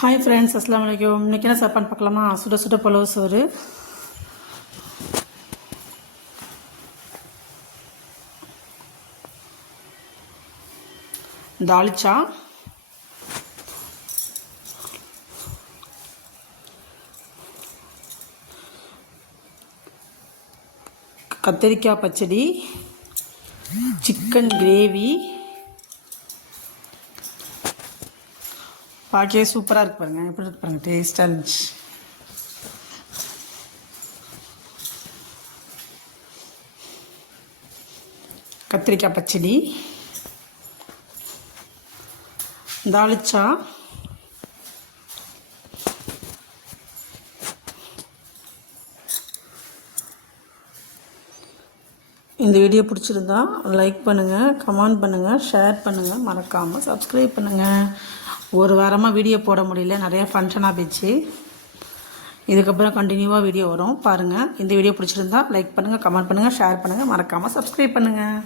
Hi friends, அஸ்ஸலாமு அலைக்கும். இன்றைக்கி என்ன சாப்பாடு பார்க்கலாமா? சுட சுட புலவு சோறு, தால்ச்சா, கத்திரிக்காய் பச்சடி, சிக்கன் கிரேவி. பார்க்கவே சூப்பராக இருக்கு பாருங்கள். எப்படி இருக்கு பாருங்கள், டேஸ்ட்டாக இருந்துச்சு. கத்திரிக்காய் பச்சடி, தாளிச்சா, இந்த வீடியோ பிடிச்சிருந்தா லைக் பண்ணுங்கள், கமெண்ட் பண்ணுங்கள், ஷேர் பண்ணுங்கள், மறக்காமல் சப்ஸ்கிரைப் பண்ணுங்கள். ஒரு வாரமாக வீடியோ போட முடியல, நிறையா ஃபங்க்ஷனாக போயிடுச்சு. இதுக்கப்புறம் கண்டினியூவாக வீடியோ வரும் பாருங்கள். இந்த வீடியோ பிடிச்சிருந்தா லைக் பண்ணுங்கள், கமெண்ட் பண்ணுங்கள், ஷேர் பண்ணுங்கள், மறக்காமல் சப்ஸ்கிரைப் பண்ணுங்கள்.